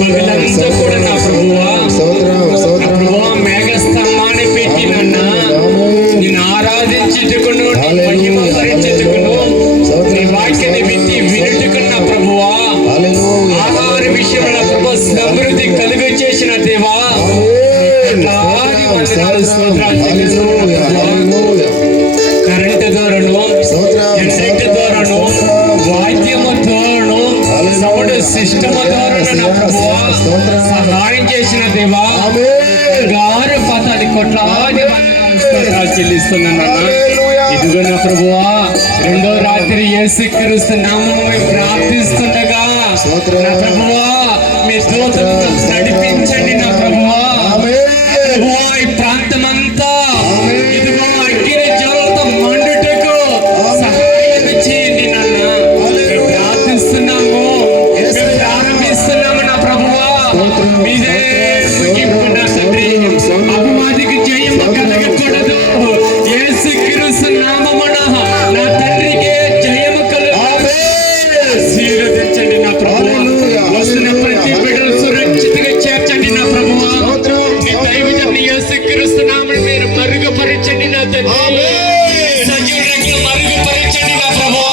పగలంతా కూడా నా ప్రభువా ప్రభువా మేఘస్తంభాన్ని పెట్టి నిన్ను ఆరాధించుటకును మహిమ పరిచుటకును నీ వాక్యాన్ని వింటి వినుటకున్న ప్రభువా ఆహార విషయంలో ప్రభు సమృద్ధి కలుగ చేసిన దేవా కరెంటు ద్వారాను ఇంటర్నెట్ ద్వారాను వాద్యము ద్వారాను సౌండ్ సిస్టమ్ ద్వారా సహాయం చేసిన దేవా గారు పతాది కోట్లాది స్తోత్రాలు చెల్లిస్తున్నాను. ఇదిగో నా ప్రభువా రెండో రాత్రి యేసుక్రీస్తు నామమున ప్రార్థిస్తుండగా నా ప్రభువా మీ స్తోత్రముతో నడిపించండి నా ప్రభువా. ఈ ప్రాంతమంతా ఇదిగో అగ్ని జ్వాలతో మండుటకు సహాయం చేయండి నాన్న. ప్రార్థిస్తున్నాము, ప్రారంభిస్తున్నాము నా ప్రభువా. మీదే ముగింపు నా తండ్రి. అపవాదికి జయము కలగకూడదు. యేసుక్రీస్తు నామమున నా తండ్రికి జయము కలుగు. ఆశీర్వదించండి నా ప్రభువా. వస్తున్న ప్రతి బిడ్డను సురక్షితంగా చేర్చండి నా ప్రభువా. మీ దైవజనుని యేసుక్రీస్తు నామమున మీరు మరుగుపరచండి నా తండ్రి. సజీవులను మరుగుపరచండి నా ప్రభువా.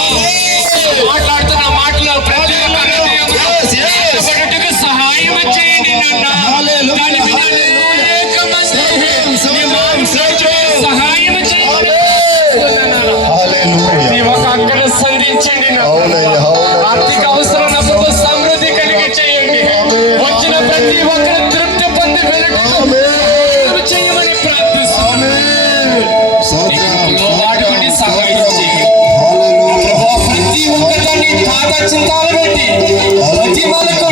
మాట్లాడుతున్న మాటలో ప్రతి ఒక్కరికి సహాయం చేయండి నాన్న. సహాయం చేయండి. ప్రతి ఒక్క అక్కడ సంధించండి. ఆర్థిక అవసరం నా ప్రభు సమృద్ధి కలిగి చేయండి. వచ్చిన ప్రతి ఒక్కరు తృప్తి పొంది వెళ్ళటం చేయమని ప్రార్థిస్తున్నాను. వాడుకొని సహాయం చేయండి ప్రభు. ప్రతి ఒక్కరిని తాత చింతాలు పెట్టి ప్రతి వాళ్ళకు